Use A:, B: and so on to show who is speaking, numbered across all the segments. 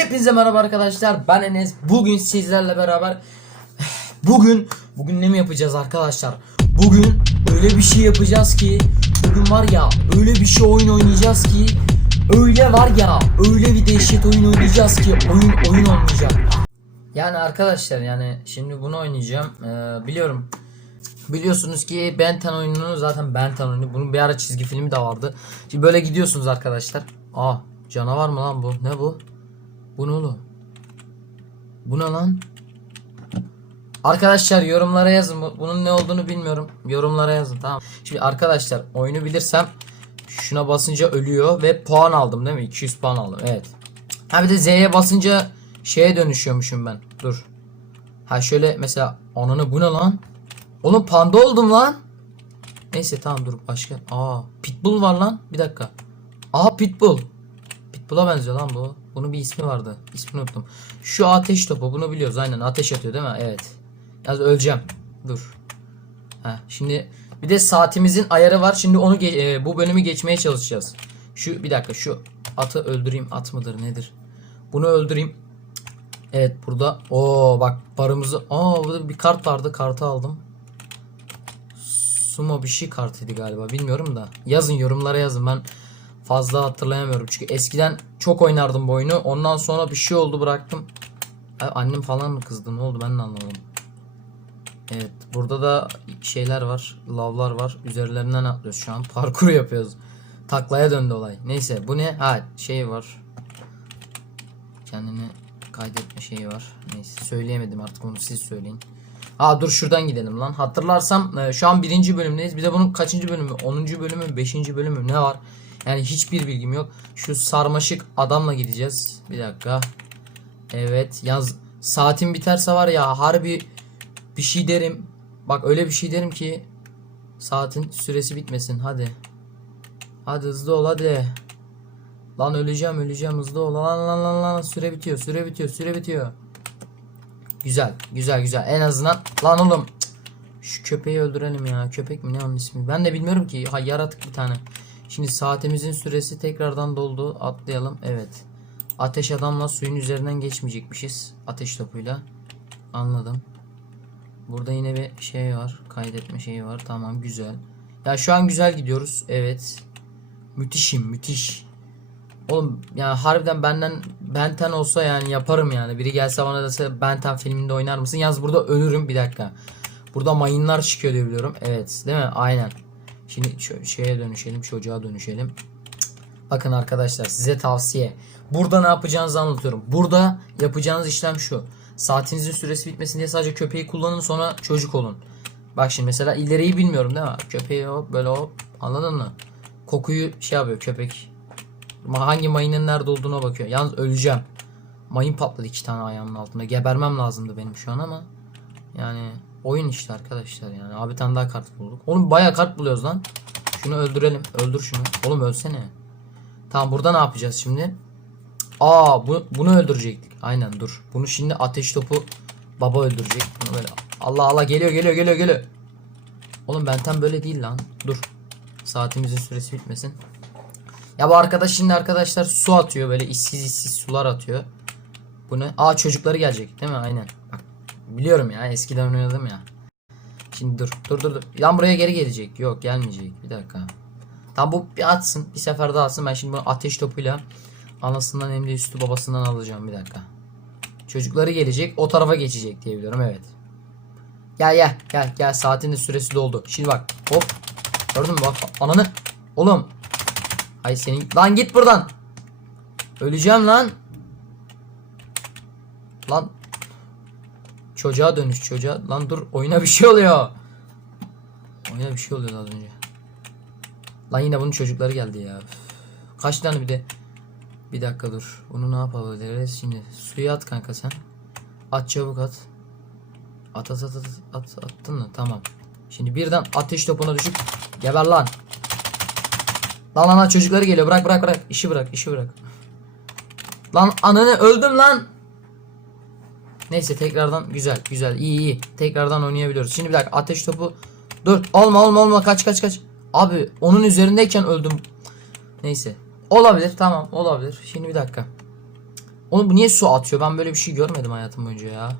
A: Hepinize merhaba arkadaşlar. Ben Enes. Bugün sizlerle beraber bugün bugün ne mi yapacağız arkadaşlar? Bugün öyle bir şey yapacağız ki bugün var ya öyle bir şey oyun oynayacağız ki öyle var ya öyle bir dehşet oyun oynayacağız ki oyun oyun olmayacak. Yani arkadaşlar yani şimdi bunu oynayacağım. Ee, biliyorum Biliyorsunuz ki Benten oyununu zaten Benten oyunu. Bunun bir ara çizgi filmi de vardı. Şimdi böyle gidiyorsunuz arkadaşlar. Aa canavar mı lan bu? Ne bu? Bu ne oğlum? Bu ne lan? Arkadaşlar yorumlara yazın. Bu- Bunun ne olduğunu bilmiyorum. Yorumlara yazın tamam. Şimdi arkadaşlar oyunu bilirsem şuna basınca ölüyor ve puan aldım değil mi? 200 puan aldım. Evet. Ha bir de Z'ye basınca şeye dönüşüyormuşum ben. Dur. Ha şöyle mesela ananı bu ne lan? Oğlum panda oldum lan. Neyse tamam dur başka. Aa pitbull var lan. Bir dakika. Aa pitbull. Pitbull'a benziyor lan bu. Bunun bir ismi vardı. İsmini unuttum. Şu ateş topu bunu biliyoruz aynen ateş atıyor değil mi? Evet. Yalnız öleceğim. Dur. Heh, şimdi bir de saatimizin ayarı var. Şimdi onu e, bu bölümü geçmeye çalışacağız. Şu bir dakika şu atı öldüreyim. At mıdır nedir? Bunu öldüreyim. Evet burada. Oo bak barımızı. Aa burada bir kart vardı. Kartı aldım. Sumo bir şey kartıydı galiba. Bilmiyorum da. Yazın yorumlara yazın. Ben fazla hatırlayamıyorum. Çünkü eskiden çok oynardım bu oyunu. Ondan sonra bir şey oldu bıraktım. Ay, annem falan mı kızdı? Ne oldu ben de anlamadım. Evet. Burada da şeyler var. Lavlar var. Üzerlerinden atlıyoruz şu an. Parkur yapıyoruz. Taklaya döndü olay. Neyse bu ne? Ha şey var. Kendini kaydetme şeyi var. Neyse söyleyemedim artık onu siz söyleyin. Aa dur şuradan gidelim lan. Hatırlarsam e, şu an birinci bölümdeyiz. Bir de bunun kaçıncı bölümü? 10. bölümü, 5. bölümü ne var? Yani hiçbir bilgim yok. Şu sarmaşık adamla gideceğiz. Bir dakika. Evet yaz saatim biterse var ya harbi bir şey derim. Bak öyle bir şey derim ki saatin süresi bitmesin hadi. Hadi hızlı ol hadi. Lan öleceğim öleceğim hızlı ol. Lan lan lan lan süre bitiyor süre bitiyor süre bitiyor. Güzel güzel güzel en azından lan oğlum şu köpeği öldürelim ya köpek mi ne onun ismi ben de bilmiyorum ki ha yaratık bir tane şimdi saatimizin süresi tekrardan doldu. Atlayalım. Evet. Ateş adamla suyun üzerinden geçmeyecekmişiz. Ateş topuyla. Anladım. Burada yine bir şey var. Kaydetme şeyi var. Tamam güzel. Ya şu an güzel gidiyoruz. Evet. Müthişim müthiş. Oğlum yani harbiden benden Benten olsa yani yaparım yani. Biri gelse bana dese Benten filminde oynar mısın? Yalnız burada ölürüm. Bir dakika. Burada mayınlar çıkıyor diye biliyorum. Evet değil mi? Aynen. Şimdi şeye dönüşelim. Çocuğa dönüşelim. Bakın arkadaşlar size tavsiye. Burada ne yapacağınızı anlatıyorum. Burada yapacağınız işlem şu. Saatinizin süresi bitmesin diye sadece köpeği kullanın sonra çocuk olun. Bak şimdi mesela ileriyi bilmiyorum değil mi? Köpeği hop böyle hop anladın mı? Kokuyu şey yapıyor köpek. Hangi mayının nerede olduğuna bakıyor. Yalnız öleceğim. Mayın patladı iki tane ayağımın altında. Gebermem lazımdı benim şu an ama. Yani oyun işte arkadaşlar yani. Abi tane daha kart bulduk. Oğlum bayağı kart buluyoruz lan. Şunu öldürelim. Öldür şunu. Oğlum ölsene. Tamam burada ne yapacağız şimdi? Aa bu, bunu öldürecektik. Aynen dur. Bunu şimdi ateş topu baba öldürecek. Bunu böyle Allah Allah geliyor geliyor geliyor geliyor. Oğlum benten böyle değil lan. Dur. Saatimizin süresi bitmesin. Ya bu arkadaş şimdi arkadaşlar su atıyor böyle işsiz işsiz sular atıyor. Bu ne? Aa çocukları gelecek değil mi? Aynen. Biliyorum ya eskiden oynadım ya. Şimdi dur dur dur dur. Yan buraya geri gelecek. Yok gelmeyecek. Bir dakika. Tam bu bir atsın. Bir sefer daha atsın. Ben şimdi bunu ateş topuyla anasından hem de üstü babasından alacağım. Bir dakika. Çocukları gelecek. O tarafa geçecek diye biliyorum. Evet. Gel gel gel gel. Saatin de süresi doldu. Şimdi bak. Hop. Gördün mü bak. Ananı. Oğlum Ay senin lan git buradan. Öleceğim lan. Lan çocuğa dönüş çocuğa. Lan dur oyuna bir şey oluyor. Oyuna bir şey oluyor az önce. Lan yine bunun çocukları geldi ya. Kaç tane bir de bir dakika dur. Bunu ne yapabiliriz şimdi? Suya at kanka sen. At çabuk at. At at at at, at attın mı? Tamam. Şimdi birden ateş topuna düşüp geber. Lan lan lan çocukları geliyor. Bırak bırak bırak. İşi bırak işi bırak. Lan ananı öldüm lan. Neyse tekrardan güzel güzel iyi iyi. Tekrardan oynayabiliyoruz. Şimdi bir dakika ateş topu. Dur olma olma olma kaç kaç kaç. Abi onun üzerindeyken öldüm. Neyse. Olabilir tamam olabilir. Şimdi bir dakika. Oğlum bu niye su atıyor? Ben böyle bir şey görmedim hayatım boyunca ya.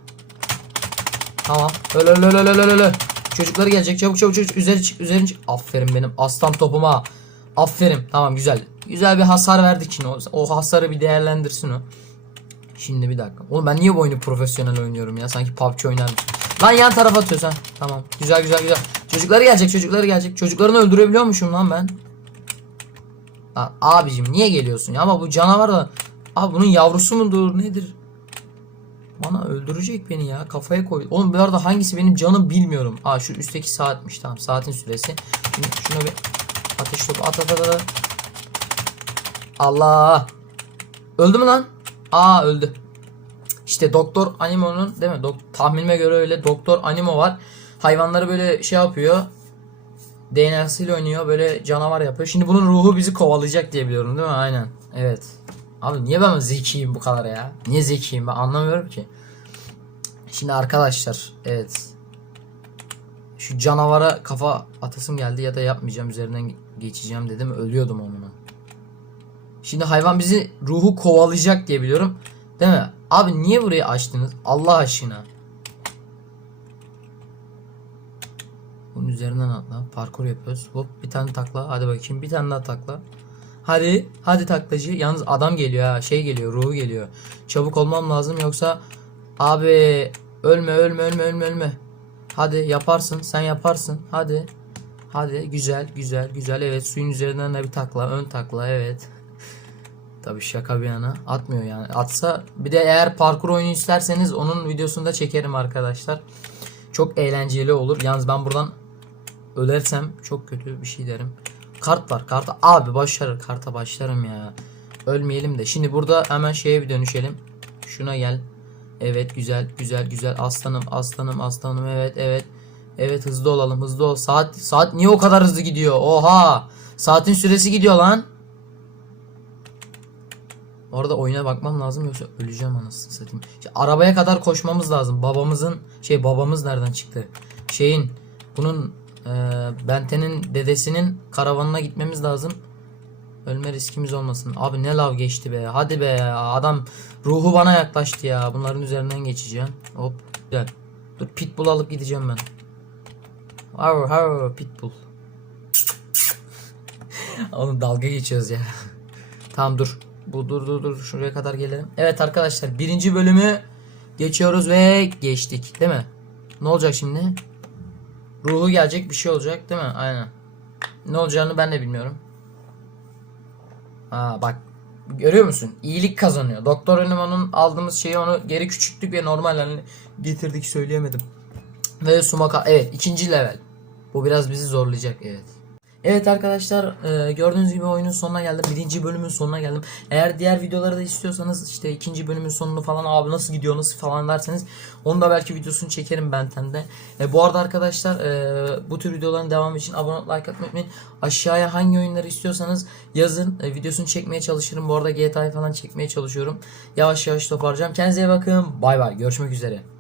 A: Tamam. Öyle öyle öyle öyle, öyle. Çocukları gelecek. Çabuk çabuk çabuk. Üzeri çık. Üzeri çık. Aferin benim aslan topuma. Aferin. Tamam güzel. Güzel bir hasar verdik şimdi. O hasarı bir değerlendirsin o. Şimdi bir dakika. Oğlum ben niye bu oyunu profesyonel oynuyorum ya? Sanki PUBG oynarmış. Lan yan tarafa atıyorsun ha. Tamam. Güzel güzel güzel. Çocukları gelecek. Çocukları gelecek. Çocuklarını öldürebiliyormuşum lan ben. Lan abicim niye geliyorsun ya? Ama bu canavar da Abi bunun yavrusu mudur nedir? Bana öldürecek beni ya. Kafaya koy. Oğlum bu arada hangisi benim canım bilmiyorum. Aa şu üstteki saatmiş tamam. Saatin süresi. Şimdi şuna bir ateş topu at at at at. Allah. Öldü mü lan? Aa öldü. İşte Doktor Animo'nun değil mi? Dok tahminime göre öyle Doktor Animo var. Hayvanları böyle şey yapıyor. DNA'sıyla oynuyor. Böyle canavar yapıyor. Şimdi bunun ruhu bizi kovalayacak diye biliyorum değil mi? Aynen. Evet. Abi niye ben zekiyim bu kadar ya? Niye zekiyim ben anlamıyorum ki. Şimdi arkadaşlar evet. Şu canavara kafa atasım geldi ya da yapmayacağım üzerinden geçeceğim dedim ölüyordum onunla. Şimdi hayvan bizi ruhu kovalayacak diye biliyorum. Değil mi? Abi niye burayı açtınız? Allah aşkına. Bunun üzerinden atla. Parkur yapıyoruz. Hop bir tane takla. Hadi bakayım bir tane daha takla. Hadi. Hadi taklacı. Yalnız adam geliyor ha. Şey geliyor. Ruhu geliyor. Çabuk olmam lazım yoksa abi ölme ölme ölme ölme ölme. Hadi yaparsın. Sen yaparsın. Hadi. Hadi güzel güzel güzel. Evet suyun üzerinden de bir takla. Ön takla evet. Tabii şaka bir yana atmıyor yani. Atsa bir de eğer parkur oyunu isterseniz onun videosunu da çekerim arkadaşlar. Çok eğlenceli olur. Yalnız ben buradan ölersem çok kötü bir şey derim. Kart var. Karta abi başlarım. Karta başlarım ya. Ölmeyelim de. Şimdi burada hemen şeye bir dönüşelim. Şuna gel. Evet güzel güzel güzel aslanım aslanım aslanım evet evet. Evet hızlı olalım hızlı ol. Saat saat niye o kadar hızlı gidiyor? Oha! Saatin süresi gidiyor lan. Orada oyuna bakmam lazım yoksa öleceğim anasını satayım. İşte arabaya kadar koşmamız lazım. Babamızın şey babamız nereden çıktı? Şeyin bunun e, Benten'in dedesinin karavanına gitmemiz lazım. Ölme riskimiz olmasın. Abi ne lav geçti be. Hadi be ya. Adam ruhu bana yaklaştı ya. Bunların üzerinden geçeceğim. Hop. Güzel. Dur pitbull alıp gideceğim ben. Har har pitbull. Oğlum dalga geçiyoruz ya. tamam dur. Bu dur dur dur şuraya kadar gelelim. Evet arkadaşlar birinci bölümü geçiyoruz ve geçtik değil mi? Ne olacak şimdi? Ruhu gelecek bir şey olacak değil mi? Aynen. Ne olacağını ben de bilmiyorum. Aa bak görüyor musun? İyilik kazanıyor. Doktor Önüman'ın aldığımız şeyi onu geri küçülttük ve normal haline getirdik söyleyemedim. Ve Sumaka evet ikinci level. Bu biraz bizi zorlayacak evet. Evet arkadaşlar e, gördüğünüz gibi oyunun sonuna geldim. Birinci bölümün sonuna geldim. Eğer diğer videoları da istiyorsanız işte ikinci bölümün sonunu falan abi nasıl gidiyor nasıl falan derseniz onu da belki videosunu çekerim Benten'de. E, bu arada arkadaşlar e, bu tür videoların devamı için abone olup like atmayı unutmayın. Aşağıya hangi oyunları istiyorsanız yazın. E, videosunu çekmeye çalışırım. Bu arada GTA'yı falan çekmeye çalışıyorum. Yavaş yavaş toparlayacağım. Kendinize iyi bakın. Bay bay. Görüşmek üzere.